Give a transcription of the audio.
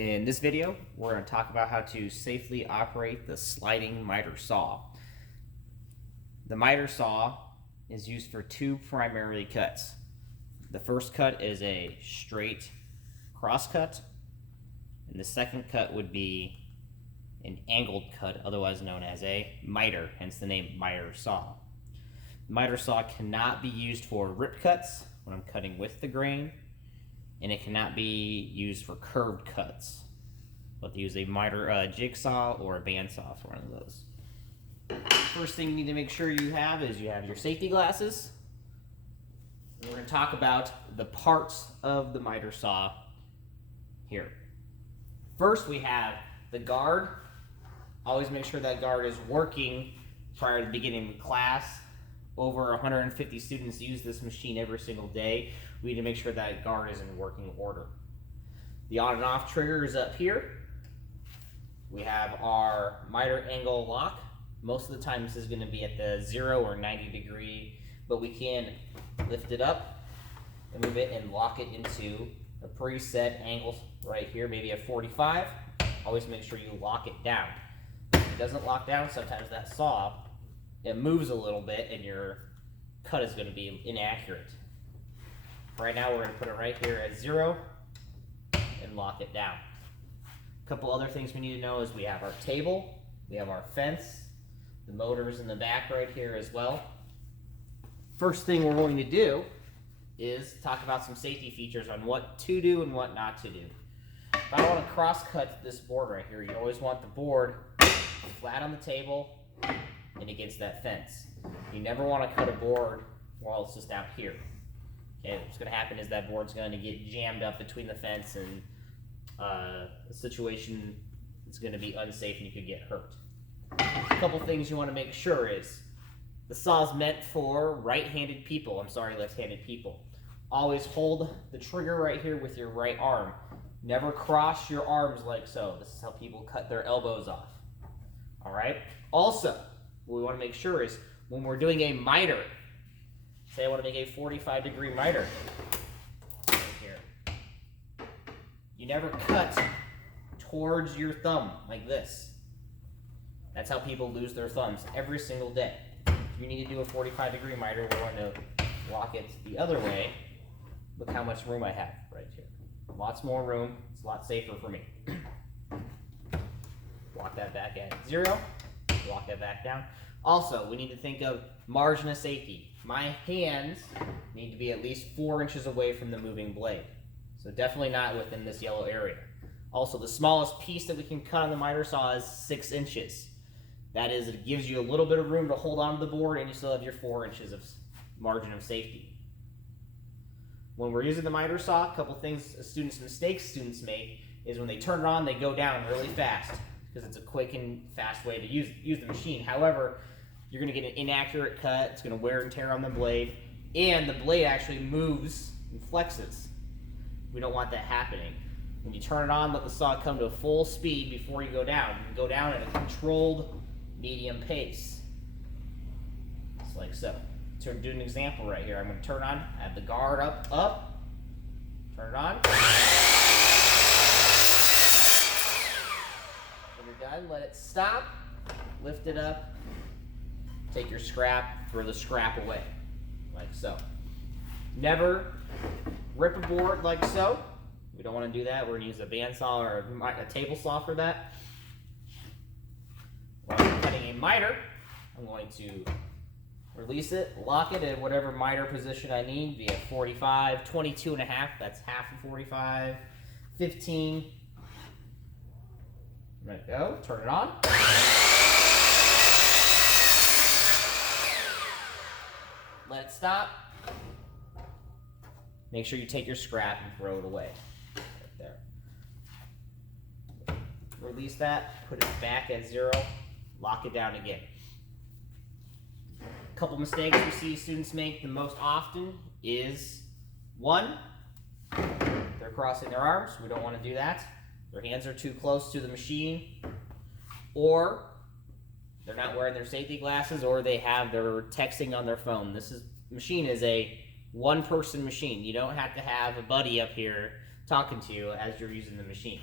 In this video, we're going to talk about how to safely operate the sliding miter saw. The miter saw is used for two primary cuts. The first cut is a straight cross cut, and the second cut would be an angled cut, otherwise known as a miter, hence the name miter saw. The miter saw cannot be used for rip cuts when I'm cutting with the grain, and it cannot be used for curved cuts. But use a miter jigsaw or a bandsaw for one of those. First thing you need to make sure you have is you have your safety glasses. And we're going to talk about the parts of the miter saw here. First, we have the guard. Always make sure that guard is working prior to the beginning of the class. Over 150 students use this machine every single day. We need to make sure that guard is in working order. The on and off trigger is up here. We have our miter angle lock. Most of the time this is going to be at the 0 or 90 degree, but we can lift it up and move it and lock it into a preset angle right here, maybe a 45. Always make sure you lock it down. If it doesn't lock down, sometimes that saw, it moves a little bit and your cut is going to be inaccurate. Right now we're going to put it right here at 0 and lock it down. A couple other things we need to know is we have our table, we have our fence, the motors in the back right here as well. First thing we're going to do is talk about some safety features on what to do and what not to do. If I want to cross cut this board right here, you always want the board flat on the table and against that fence. You never want to cut a board while it's just out here. Okay, what's going to happen is that board's going to get jammed up between the fence and the situation is going to be unsafe and you could get hurt. A couple things you want to make sure is the saw is meant for right-handed people. Left-handed people. Always hold the trigger right here with your right arm. Never cross your arms like so. This is how people cut their elbows off. All right? Also, what we want to make sure is when we're doing a miter, say I want to make a 45-degree miter right here, you never cut towards your thumb like this. That's how people lose their thumbs every single day. If you need to do a 45-degree miter, we're going to lock it the other way. Look how much room I have right here. Lots more room. It's a lot safer for me. Lock that back at 0. Lock that back down. Also, we need to think of margin of safety. My hands need to be at least 4 inches away from the moving blade. So definitely not within this yellow area. Also, the smallest piece that we can cut on the miter saw is 6 inches. That is, it gives you a little bit of room to hold onto the board and you still have your 4 inches of margin of safety. When we're using the miter saw, a couple things mistakes students make is when they turn it on, they go down really fast because it's a quick and fast way to use the machine. However, you're going to get an inaccurate cut, it's going to wear and tear on the blade, and the blade actually moves and flexes. We don't want that happening. When you turn it on, let the saw come to a full speed before you go down. You can go down at a controlled medium pace. Just like so. To do an example right here, I'm going to turn on, have the guard up, turn it on. When you're done, let it stop, lift it up, take your scrap, throw the scrap away, like so. Never rip a board like so. We don't want to do that. We're going to use a bandsaw or a table saw for that. While I'm cutting a miter, I'm going to release it, lock it at whatever miter position I need, be it 45, 22 and a half, that's half of 45, 15. There we go, turn it on. Let it stop. Make sure you take your scrap and throw it away. Right there. Release that, put it back at 0, lock it down again. A couple mistakes we see students make the most often is 1, they're crossing their arms. We don't want to do that. Their hands are too close to the machine, or they're not wearing their safety glasses, or they're texting on their phone. This machine is a one-person machine. You don't have to have a buddy up here talking to you as you're using the machine.